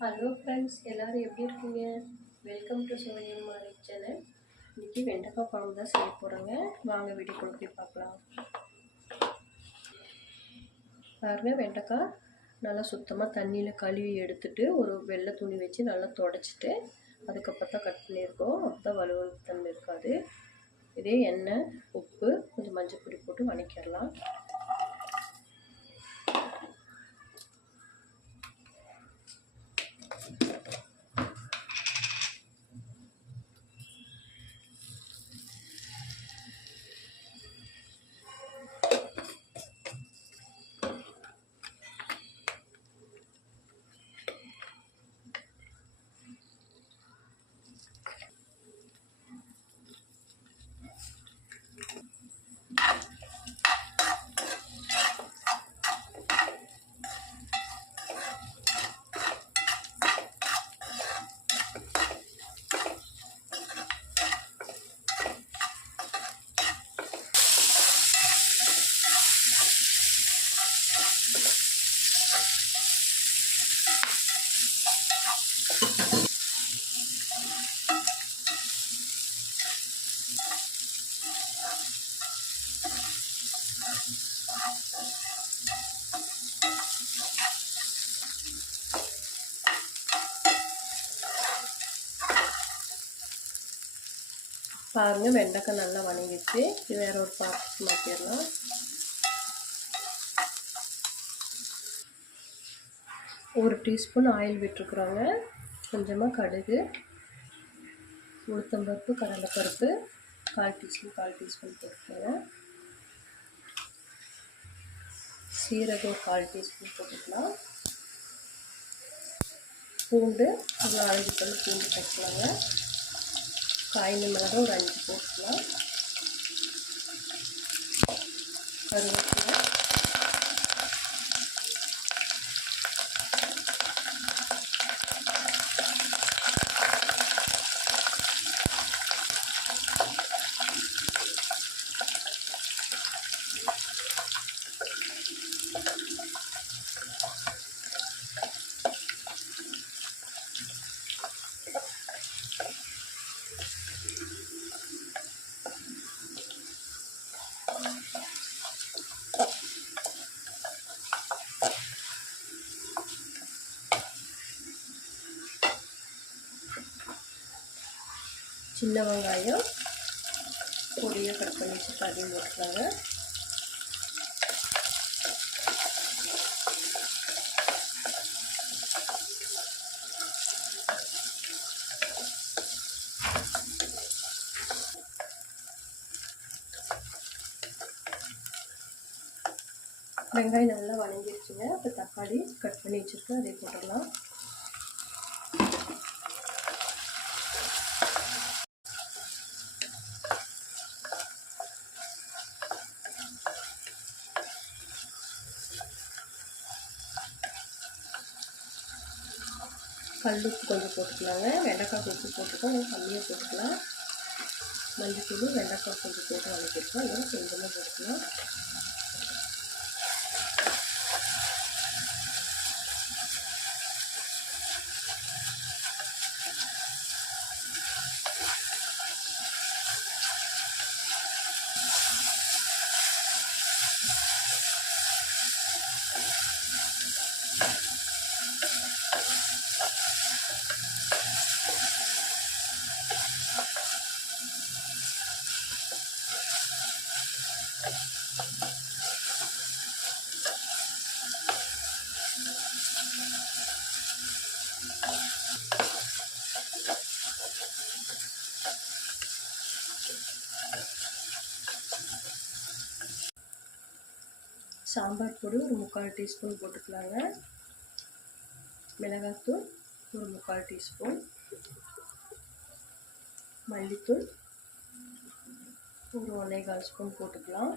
Hello friends எல்லோரும் எப்படி இருக்கீங்க? வெல்கம் டு சோனியம் மாரி சேனல் இன்றைக்கி வெண்டைக்காய் குழம்பு தான் செய்ய போகிறேங்க வாங்க வீடியோக்குள்ள போய் பார்க்கலாம். பாருங்க வெண்டைக்காய் நல்லா சுத்தமாக தண்ணியில் கழுவி எடுத்துட்டு ஒரு வெள்ளை துணி வச்சு நல்லா தொடச்சிட்டு அதுக்கப்புறம் தான் கட் பண்ணியிருக்கோம். அப்போ தான் வலுவல் தன்மை இருக்காது. இதே எண்ணெய் உப்பு கொஞ்சம் மஞ்சள் பொடி போட்டு வணக்கிடலாம். பாருங்கள் வெண்டைக்காய் நல்லா வணங்கிச்சு இது வேறு ஒரு பாத்திரத்துக்கு மாற்றிடலாம் ஒரு டீஸ்பூன் ஆயில் விட்டுருக்குறோங்க. கொஞ்சமாக கடுகு உளுத்தம்பருப்பு கடலைப்பருப்பு கால் டீஸ்பூன் கால் டீஸ்பூன் போட்டுக்கோங்க. சீரகம் கால் டீஸ்பூன் போட்டுக்கலாம். பூண்டு ஒரு நாலஞ்சு பல் பூண்டு போட்டுக்கலாங்க. காய்ந்த மிளகாய் ஒரு அஞ்சு போட்டுக்கலாம். கருவேப்பிலை. சின்ன வெங்காயம். பொடியை கட் பண்ணி வச்சுட்டு அதையும் போட்டுருக்காங்க வெங்காயம் நல்லா வணங்கிருச்சுங்க. இப்போ தக்காளி கட் பண்ணி வச்சுருக்கேன். அதே போட்டுடலாம். கல் உப்பு கொஞ்சம் போட்டுக்கலாங்க. வெண்டைக்காய் உப்பு போட்டுக்கோம் நீங்கள் கம்மியாக போட்டுக்கலாம். மல்லித்தூள் வெண்டைக்காய் கொஞ்சம் போட்டு வதக்கிருக்கோம் இல்லை கொஞ்சமாக போட்டுக்கலாம். சாம்பார் பொடி ஒரு முக்கால் டீஸ்பூன் போட்டுக்கலாங்க. மிளகாத்தூள் ஒரு முக்கால் டீஸ்பூன். மல்லித்தூள் ஒரு ஒன்றே கால் ஸ்பூன் போட்டுக்கலாம்.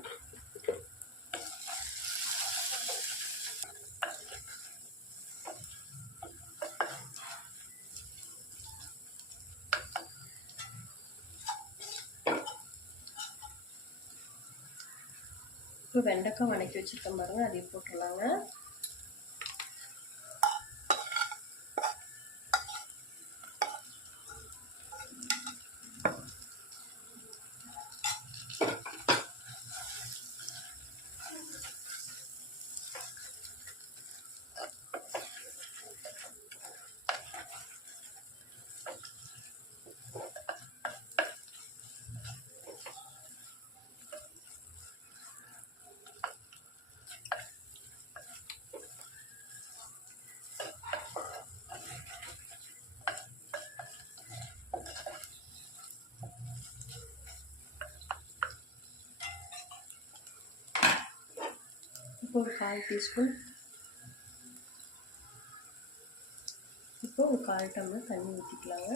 இப்போ வெண்டைக்காய் வணக்கி வச்சுருக்கேன் பாருங்கள் அதையும் போட்டுடலாங்க. இப்போ ஒரு கால் டீஸ்பூன் இப்போ ஒரு கால் டம்ளர் தண்ணி ஊற்றிக்கலாங்க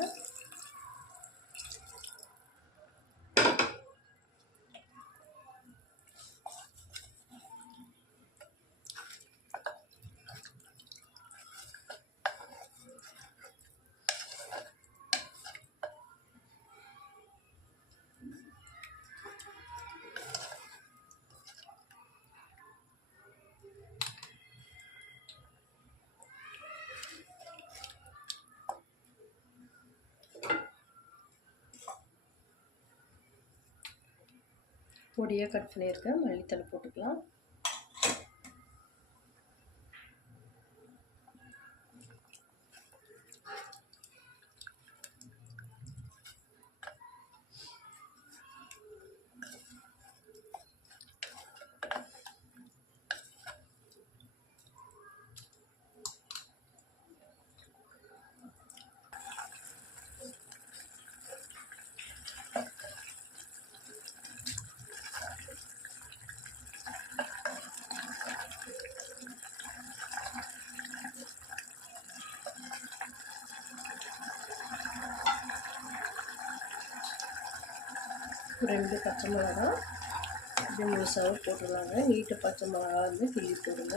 பொடியாக கட் பண்ணியிருக்கேன். மல்லித்தலை போட்டுக்கலாம். ரெண்டு பச்சை மிளகா அப்படியே முழுசாகவும் போட்டுடலாங்க. நீட்டு பச்சை மிளகா வந்து கிள்ளி போடுங்க.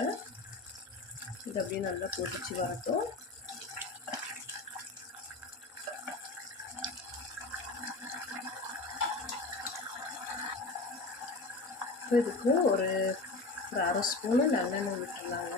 இது அப்படியே நல்லா பொடிச்சு வரட்டும். இப்போ இதுக்கு ஒரு ஒரு அரை ஸ்பூனு நல்லெண்ணெய் விட்டுருந்தாங்க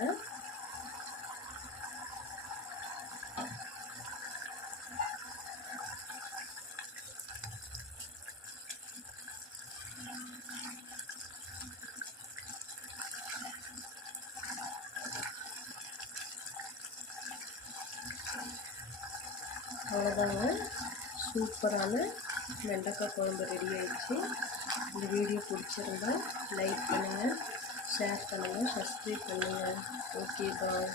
அவ்வளோதாங்க சூப்பரான வெண்டைக்காய் குழம்பு ரெடி ஆயிடுச்சு. இந்த வீடியோ பிடிச்சிருந்தா லைக் பண்ணுங்கள் ஷேர் பண்ணுங்கள் சப்ஸ்கிரைப் பண்ணுங்கள் ஓகே பாய்